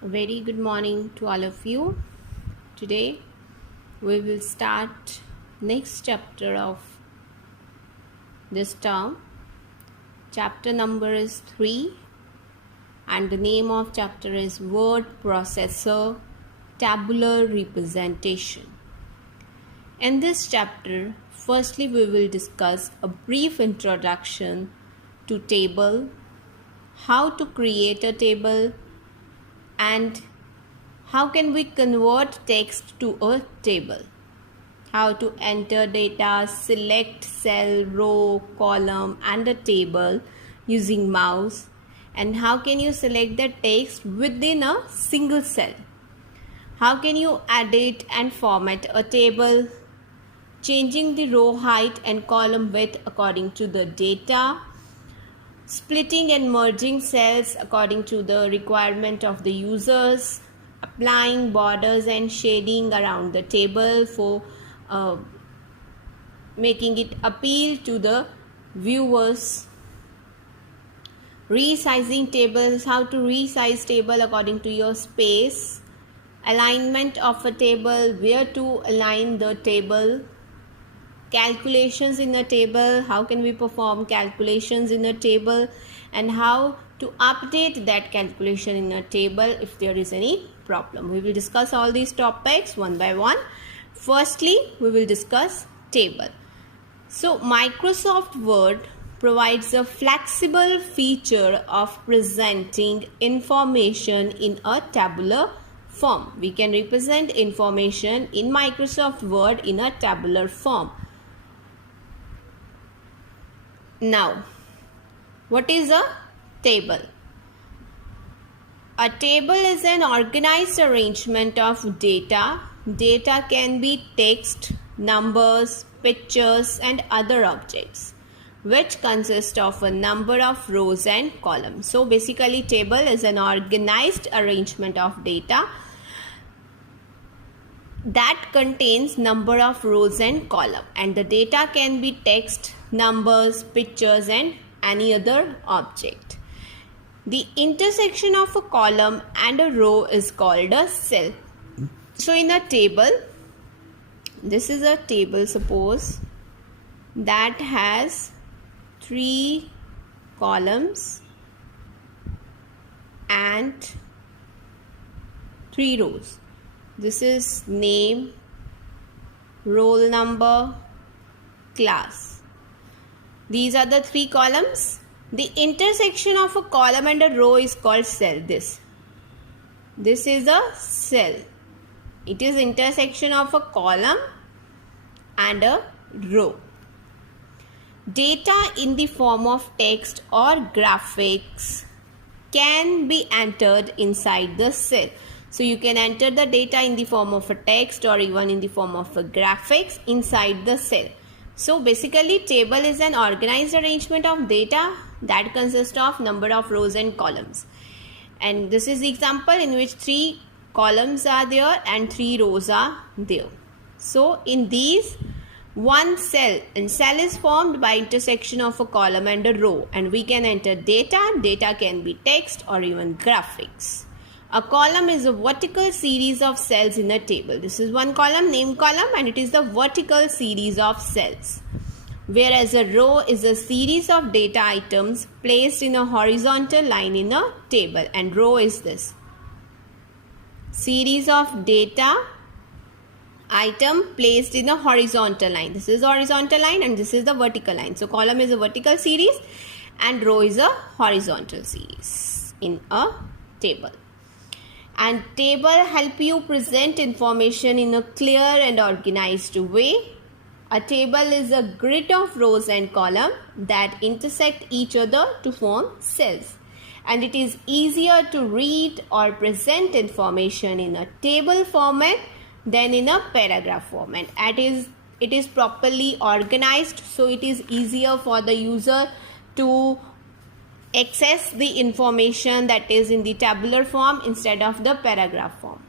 A very good morning to all of you. Today we will start next chapter of this term. Chapter number is 3 and the name of chapter is Word Processor Tabular Representation. In this chapter, firstly we will discuss a brief introduction to table, how to create a table, and how can we convert text to a table, how to enter data, select cell, row, column and a table using mouse, and how can you select the text within a single cell, how can you edit and format a table, changing the row height and column width according to the data, splitting and merging cells according to the requirement of the users, applying borders and shading around the table for making it appeal to the viewers, resizing tables, how to resize table according to your space, alignment of a table, where to align the table, calculations in a table, how can we perform calculations in a table, and how to update that calculation in a table if there is any problem. We will discuss all these topics one by one. Firstly, we will discuss table. So Microsoft Word provides a flexible feature of presenting information in a tabular form. We can represent information in Microsoft Word in a tabular form. Now, what is a table? A table is an organized arrangement of data. Data can be text, numbers, pictures and other objects, which consist of a number of rows and columns. So basically, table is an organized arrangement of data that contains number of rows and column, and the data can be text, numbers, pictures and any other object. The intersection of a column and a row is called a cell. So in a table, this is a table, suppose, that has 3 columns and 3 rows. This is name, roll number, class. These are the 3 columns. The intersection of a column and a row is called cell. This is a cell. It is intersection of a column and a row. Data in the form of text or graphics can be entered inside the cell. So you can enter the data in the form of a text or even in the form of a graphics inside the cell. So basically, table is an organized arrangement of data that consists of number of rows and columns. And this is the example in which 3 columns are there and 3 rows are there. So in these, one cell, and cell is formed by intersection of a column and a row, and we can enter data. Data can be text or even graphics. A column is a vertical series of cells in a table. This is one column, name column, and it is the vertical series of cells. Whereas a row is a series of data items placed in a horizontal line in a table, and row is this series of data item placed in a horizontal line. This is the horizontal line and this is the vertical line. So column is a vertical series and row is a horizontal series in a table. And table help you present information in a clear and organized way. A table is a grid of rows and columns that intersect each other to form cells. And it is easier to read or present information in a table format than in a paragraph format. It is properly organized, so it is easier for the user to access the information that is in the tabular form instead of the paragraph form.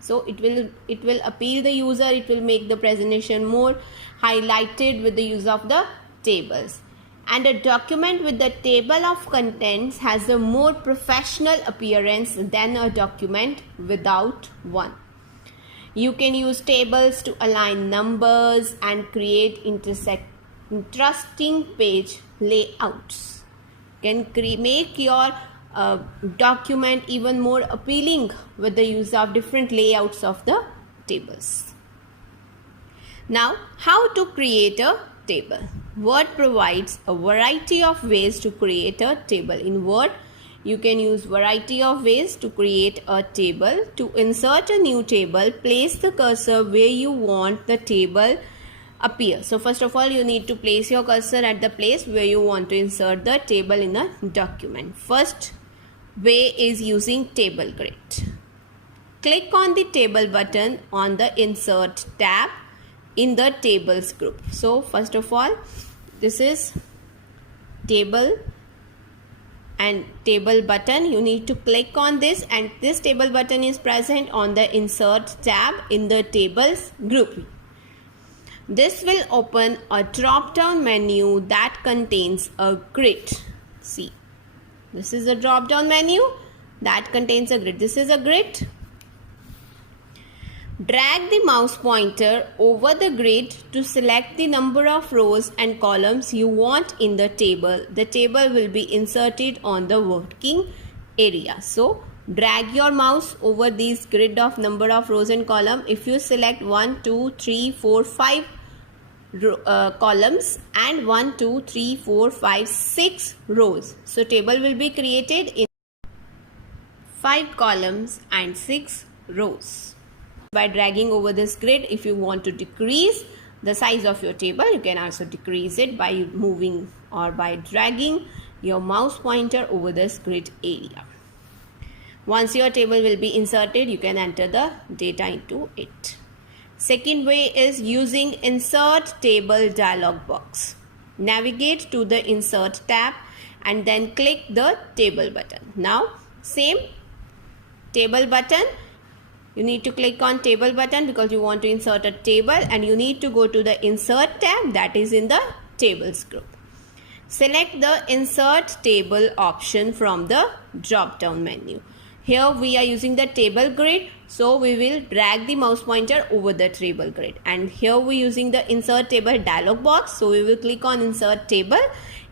So it will appeal the user, it will make the presentation more highlighted with the use of the tables. and a document with the table of contents has a more professional appearance than a document without one. You can use tables to align numbers and create interesting page layouts. You can make your document even more appealing with the use of different layouts of the tables. Now, how to create a table? Word provides a variety of ways to create a table. In Word, you can use variety of ways to create a table. To insert a new table, place the cursor where you want the table appear. So first of all, you need to place your cursor at the place where you want to insert the table in a document. First way is using table grid. Click on the table button on the insert tab in the tables group. So first of all, this is table and table button. You need to click on this, and this table button is present on the insert tab in the tables group. This will open a drop down menu that contains a grid. See, this is a drop down menu that contains a grid. This is a grid. Drag the mouse pointer over the grid to select the number of rows and columns you want in the table. The table will be inserted on the working area. So, drag your mouse over this grid of number of rows and columns. If you select 1, 2, 3, 4, 5 columns and 1, 2, 3, 4, 5, 6 rows. So, table will be created in 5 columns and 6 rows. By dragging over this grid, if you want to decrease the size of your table, you can also decrease it by moving or by dragging your mouse pointer over this grid area. Once your table will be inserted, you can enter the data into it. Second way is using insert table dialog box. Navigate to the insert tab and then click the table button. Now, same table button. You need to click on table button because you want to insert a table, and you need to go to the insert tab that is in the tables group. Select the insert table option from the drop down menu. Here we are using the table grid, so we will drag the mouse pointer over the table grid. And here we are using the insert table dialog box, so we will click on insert table.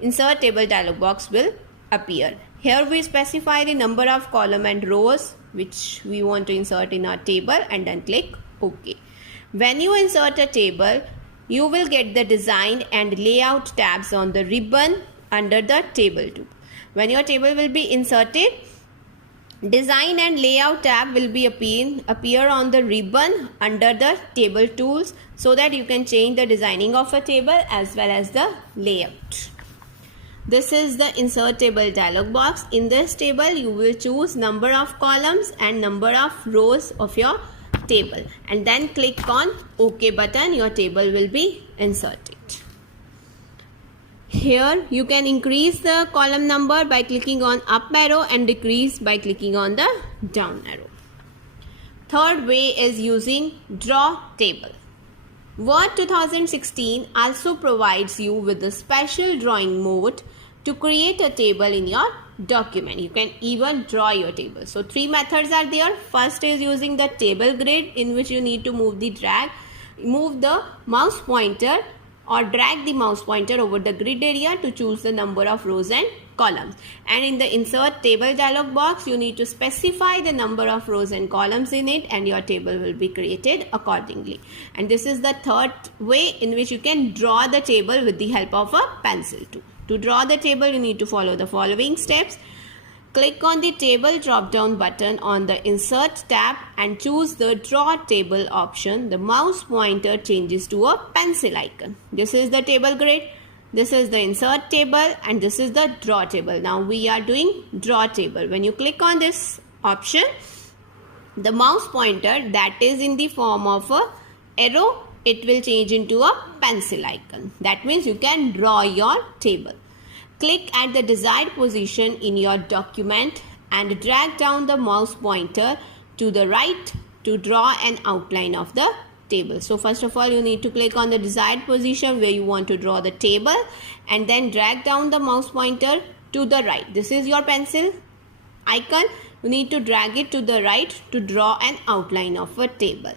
Insert table dialog box will appear. Here we specify the number of column and rows which we want to insert in our table, and then click OK. When you insert a table, you will get the design and layout tabs on the ribbon under the table too. When your table will be inserted, design and layout tab will be appear on the ribbon under the table tools, so that you can change the designing of a table as well as the layout. This is the insert table dialog box. In this table, you will choose number of columns and number of rows of your table, and then click on OK button. Your table will be inserted. Here you can increase the column number by clicking on up arrow and decrease by clicking on the down arrow. Third way is using draw table. Word 2016 also provides you with a special drawing mode to create a table in your document. You can even draw your table. So 3 methods are there. First is using the table grid, in which you need to move the mouse pointer or drag the mouse pointer over the grid area to choose the number of rows and columns. And in the insert table dialog box, you need to specify the number of rows and columns in it, and your table will be created accordingly. And this is the third way in which you can draw the table with the help of a pencil tool. To draw the table, you need to follow the following steps. Click on the table drop down button on the insert tab and choose the draw table option. The mouse pointer changes to a pencil icon. This is the table grid, this is the insert table, and this is the draw table. Now we are doing draw table. When you click on this option, the mouse pointer that is in the form of a arrow, it will change into a pencil icon. That means you can draw your table. Click at the desired position in your document and drag down the mouse pointer to the right to draw an outline of the table. So first of all, you need to click on the desired position where you want to draw the table, and then drag down the mouse pointer to the right. This is your pencil icon. You need to drag it to the right to draw an outline of a table.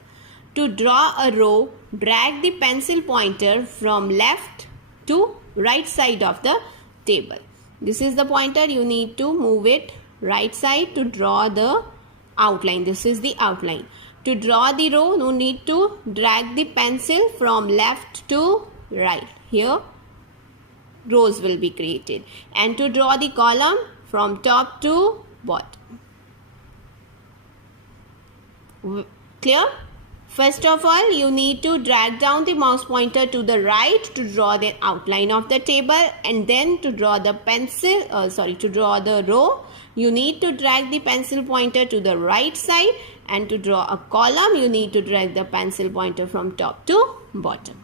To draw a row, drag the pencil pointer from left to right side of the table. This is the pointer. You need to move it right side to draw the outline. This is the outline. To draw the row, you need to drag the pencil from left to right. Here, rows will be created. And to draw the column, from top to bottom. Clear? First of all, you need to drag down the mouse pointer to the right to draw the outline of the table, and then to draw the to draw the row, you need to drag the pencil pointer to the right side, and to draw a column, you need to drag the pencil pointer from top to bottom.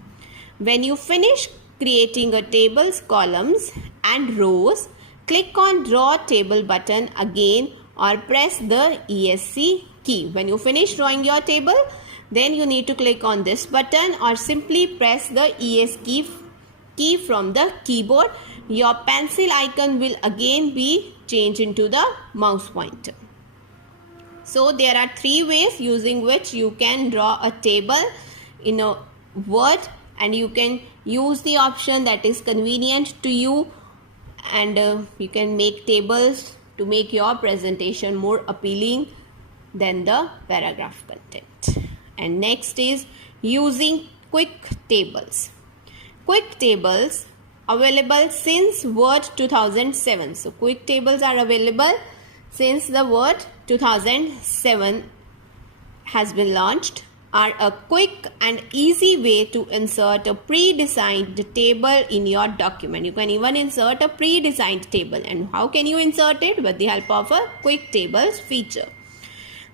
When you finish creating a table's columns and rows, click on Draw Table button again or press the ESC key. When you finish drawing your table, then you need to click on this button or simply press the ESC key from the keyboard. Your pencil icon will again be changed into the mouse pointer. So there are 3 ways using which you can draw a table in a Word, and you can use the option that is convenient to you, and you can make tables to make your presentation more appealing than the paragraph content. And next is using quick tables. Quick tables available since Word 2007. So quick tables are available since the Word 2007 has been launched, are a quick and easy way to insert a pre-designed table in your document. You can even insert a pre-designed table. And how can you insert it? With the help of a quick tables feature.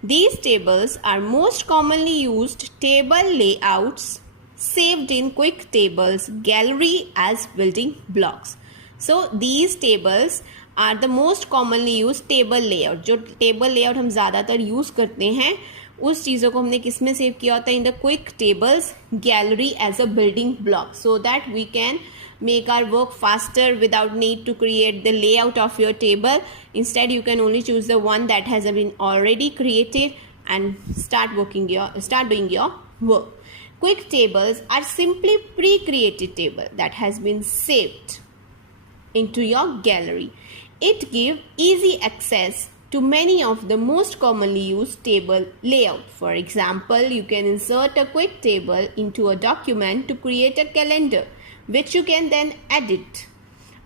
These tables are most commonly used table layouts saved in quick tables gallery as building blocks. So these tables are the most commonly used table layout. जो table layout हम ज़्यादातर use करते हैं, उस चीज़ों को हमने किस में सेव किया होता है? In the quick tables gallery as a building block, so that we can make our work faster without need to create the layout of your table. Instead, you can only choose the one that has been already created and start doing your work. Quick tables are simply pre-created table that has been saved into your gallery. It gives easy access to many of the most commonly used table layout. For example, you can insert a quick table into a document to create a calendar, which you can then edit.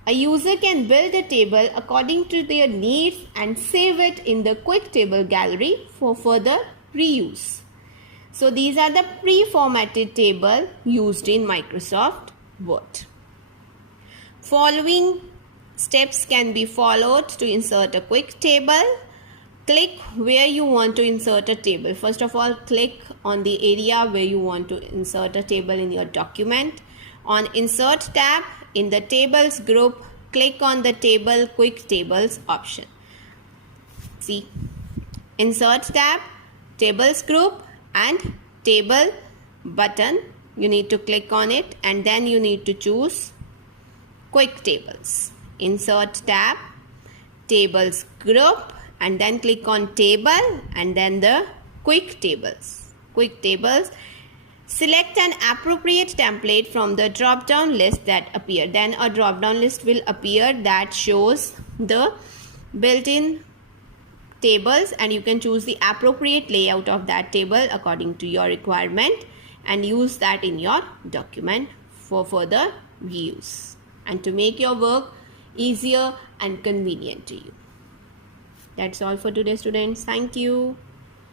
A user can build a table according to their needs and save it in the quick table gallery for further reuse. So these are the pre-formatted table used in Microsoft Word. Following steps can be followed to insert a quick table. Click where you want to insert a table. First of all, click on the area where you want to insert a table in your document. On Insert tab, in the Tables group, click on the Table Quick Tables option. See, Insert tab, Tables group and Table button. You need to click on it, and then you need to choose Quick Tables. Insert tab, Tables group, and then click on Table and then the Quick Tables. Quick Tables. Select an appropriate template from the drop-down list that appear. Then a drop-down list will appear that shows the built-in tables, and you can choose the appropriate layout of that table according to your requirement and use that in your document for further use and to make your work easier and convenient to you. That's all for today, students. Thank you.